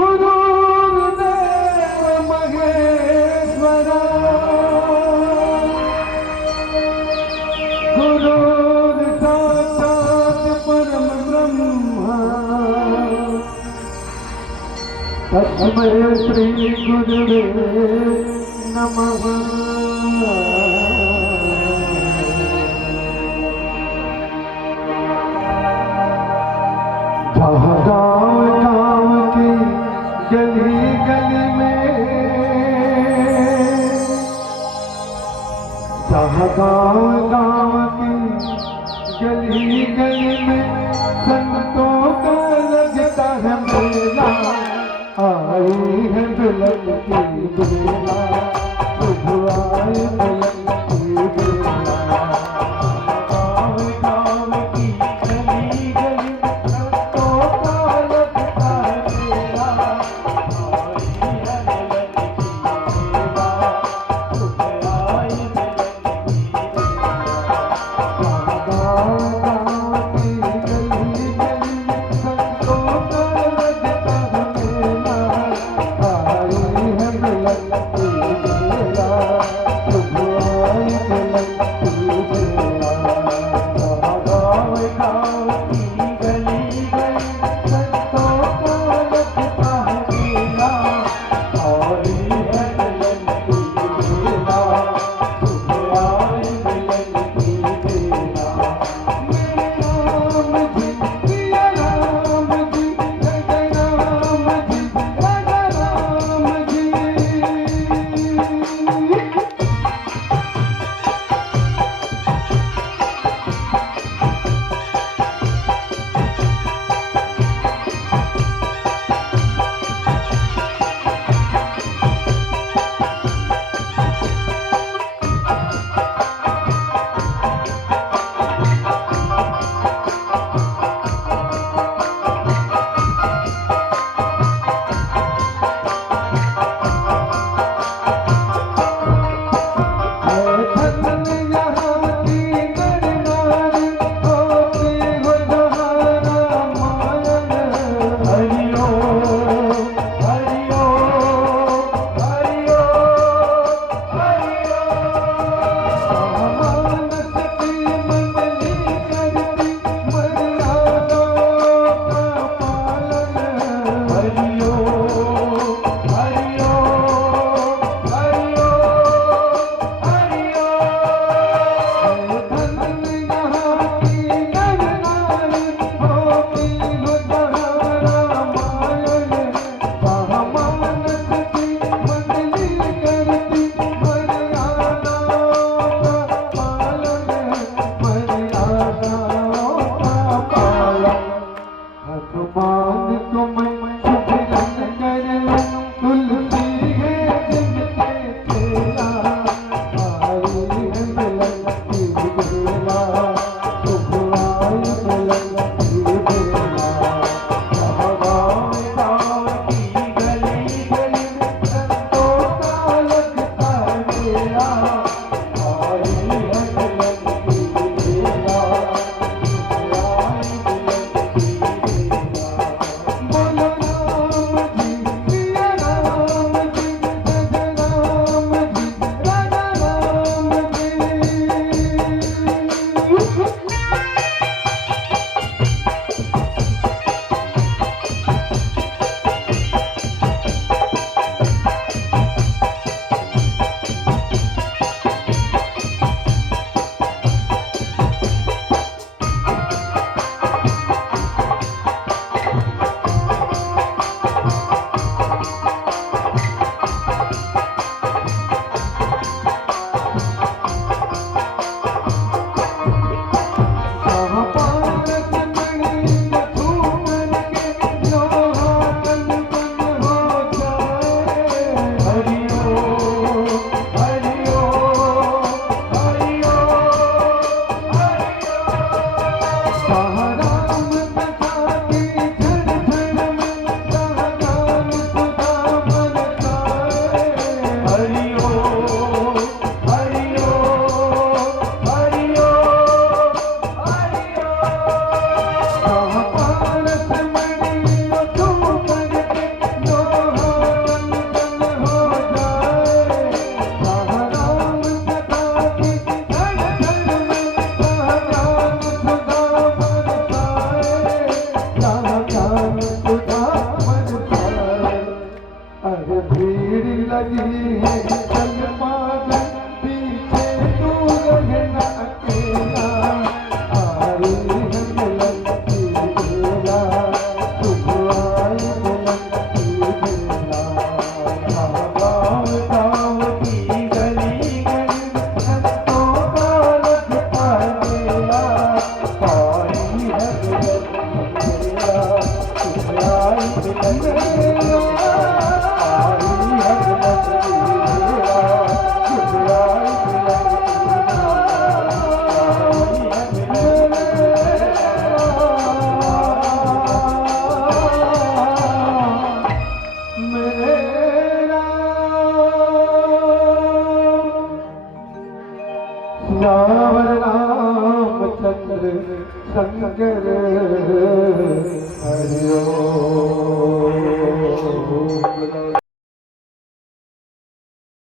गुरुर्देव महेश्वरा गुरुर्साक्षात् परम ब्रह्मा तस्मै श्री गुरुवे नमः। जहाँ गाँव गाँव की गली गली में, जहाँ गाँव गाँव की गली गली में संतों का लगता है मेला, आई है दुल्हन की बेला, शुभ आए दुल्हन की बेला। गाँव गाँव की गली गली में संतों का लगता है मेला, आई है दुल्हन की बेला, शुभ आए दुल्हन की बेला। गाँव गाँव की लगी है चल पागल पीछे तू रहना अकेला आई है मिलन की बेला तुम आई मिलन की बेला गाँव गाँव की गली गली संतों का लगता मेला आई है मिलन की बेला तुम आई मिलन की बेला राम रामचंद्र शंकर हरिओम।